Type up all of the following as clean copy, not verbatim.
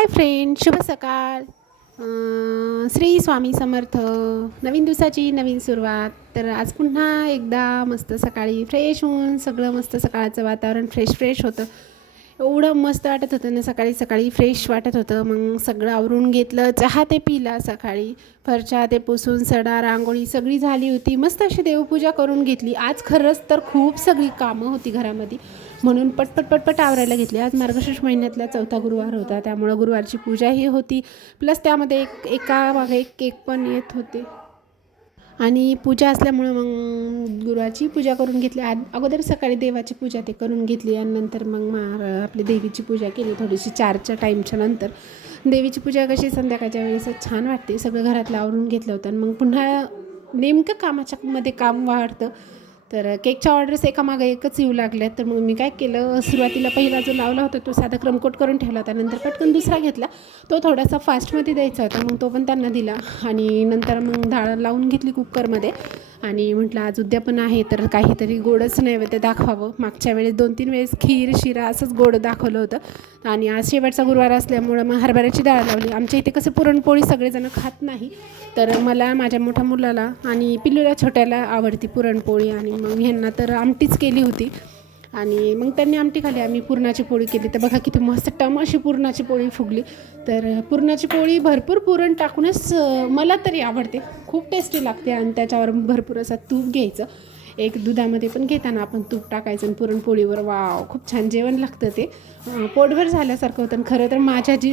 Hi friend, शुभ सकाळ. श्री स्वामी समर्थ. नवीन दिवसाची नवीन सुरुवात. तर आज पुन्हा एकदा मस्त सकाळी फ्रेश होऊन सगळं मस्त सकाळचं वातावरण फ्रेश होतं. एवढं मस्त वाटत होतं ना, सकाळी सकाळी फ्रेश वाटत होतं. मग सगळं आवरून घेतलं, चहा ते पिला सकाळी, फरशा ते पुसून सडा रांगोळी सगळी झाली होती. मस्त अशी देवपूजा करून घेतली. आज खरंच तर खूप सगळी कामं होती घरामध्ये, म्हणून पटपट आवरायला घेतली. आज मार्गशीर्ष महिन्यातला 4था गुरुवार होता, त्यामुळं गुरुवारची पूजाही होती, प्लस त्यामध्ये एका मागे एक केक पण येत होते. आणि पूजा असल्यामुळं मग गुरुवारची पूजा करून घेतली. अगोदर सकाळी देवाची पूजा ते करून घेतली आणि नंतर मग आपली देवीची पूजा केली थोडीशी 4च्या टाईमच्या नंतर. देवीची पूजा कशी संध्याकाळच्या वेळेस छान वाटते. सगळं घरातलं आवरून घेतलं होतं आणि मग पुन्हा नेमकं कामाच्यामध्ये काम वाढतं. तर केकच्या ऑर्डर्स एकामागे एकच येऊ लागल्यात. तर मग मी काय केलं, सुरुवातीला पहिला जो लावला होता तो साधा क्रमकोट करून ठेवला होता. नंतर पटकन दुसरा घेतला, तो थोडासा फास्टमध्ये द्यायचा होता, मग तो पण त्यांना दिला. आणि नंतर मग डाळ लावून घेतली कुकरमध्ये. आणि म्हटलं आज उद्यापन आहे तर काहीतरी गोडच नैवेद्य दाखवावं. मागच्या वेळेस 2-3 वेळेस खीर शिरा असंच गोड दाखवलं होतं. आणि आज शेवटचा गुरुवार असल्यामुळं मग हरभऱ्याची डाळ लावली. आमच्या इथे कसं पुरणपोळी सगळेजण खात नाही, तर मला, माझ्या मोठ्या मुलाला आणि पिल्लूला छोट्याला आवडती पुरणपोळी. आणि मग ह्यांना तर आमटीच केली होती आणि मग त्यांनी आमटी खाली, आम्ही पुरणाची पोळी केली. तर बघा किती मस्त टम अशी पुरणाची पोळी फुगली. तर पुरणाची पोळी भरपूर पुरण टाकूनच मला तरी आवडते, खूप टेस्टी लागते. आणि त्याच्यावर भरपूर असं तूप घ्यायचं, एक दुधामध्ये पण घेताना आपण तूप टाकायचं आणि पुरणपोळीवर वाव खूप छान जेवण लागतं. ते पोटभर झाल्यासारखं होतं. खरं तर माझ्या जी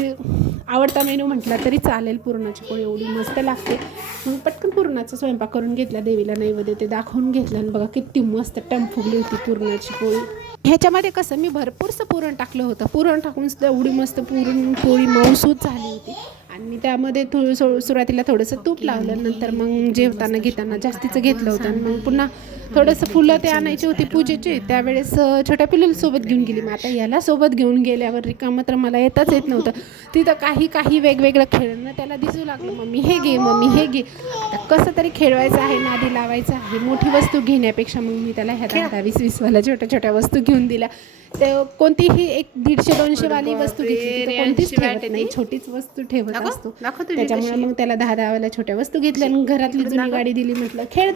आवडता मेनू म्हटला तरी चालेल, पुरणाची पोळी एवढी मस्त लागते. मग पटकन पुरणाचा स्वयंपाक करून घेतला, देवीला नैवेद्य ते दाखवून घेतलं आणि बघा किती मस्त टम फुगली होती पुरणाची पोळी. ह्याच्यामध्ये कसं मी भरपूरसं पुरण टाकलं होतं, पुरण टाकून सुद्धा एवढी मस्त पुरणपोळी मऊसूत झाली होती. आणि मी त्यामध्ये सुरुवातीला थोडंसं तूप लावलं, नंतर मग जेवताना घेताना जास्तीचं घेतलं होतं. आणि मग पुन्हा थोडंसं फुलं ते आणायची होती पूजेचे, त्यावेळेस छोट्या पिल्लूला सोबत घेऊन गेली. मग आता याला सोबत घेऊन गेल्यावर रिकामं तर मला येताच येत नव्हतं. तिथं काही वेगवेगळं खेळणं त्याला दिसू लागलं. मम्मी हे घे, मम्मी हे घे. आता कसं तरी खेळवायचं आहे, नादी लावायचं आहे. मोठी वस्तू घेण्यापेक्षा मग मी त्याला ह्या 10-20 वाल्या छोट्या वस्तू घेऊन दिल्या. ते कोणतीही एक 150-200 वाली वस्तू घेतली, कोणतीच ठेवत नाही, छोटीच वस्तू ठेवत असतो. त्याच्यामुळे मग त्याला 10 वाल्या छोट्या वस्तू घेतल्या आणि घरातली जुनी गाडी दिली. म्हटलं खेळ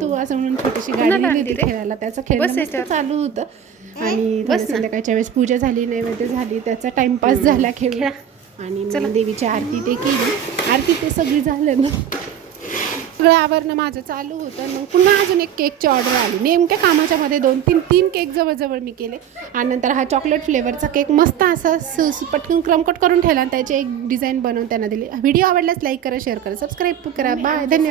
तू असं म्हणून छोटीशी गाडी दिली होती खेळायला. त्याचं खेळ चालू होतं. आणि संध्याकाळच्या वेळेस पूजा झाली, नैवेद्य झाली, त्याचा टाइमपास झाला खेळ. आणि मग देवीची आरती ते केली. आरती ते सगळी झालं ना, सगळं आवरणं माझं चालू होतं. मग पुन्हा अजून एक केकची ऑर्डर आली. नेमक्या कामाच्या मध्ये 2-3 केक जवळ मी केले. आणि नंतर हा चॉकलेट फ्लेवरचा केक मस्त असा पटकन क्रमकोट करून ठेवला आणि त्याची एक डिझाईन बनवून त्यांना दिली. व्हिडिओ आवडल्यास लाईक करा, शेअर करा, सबस्क्राईब करा. बाय, धन्यवाद.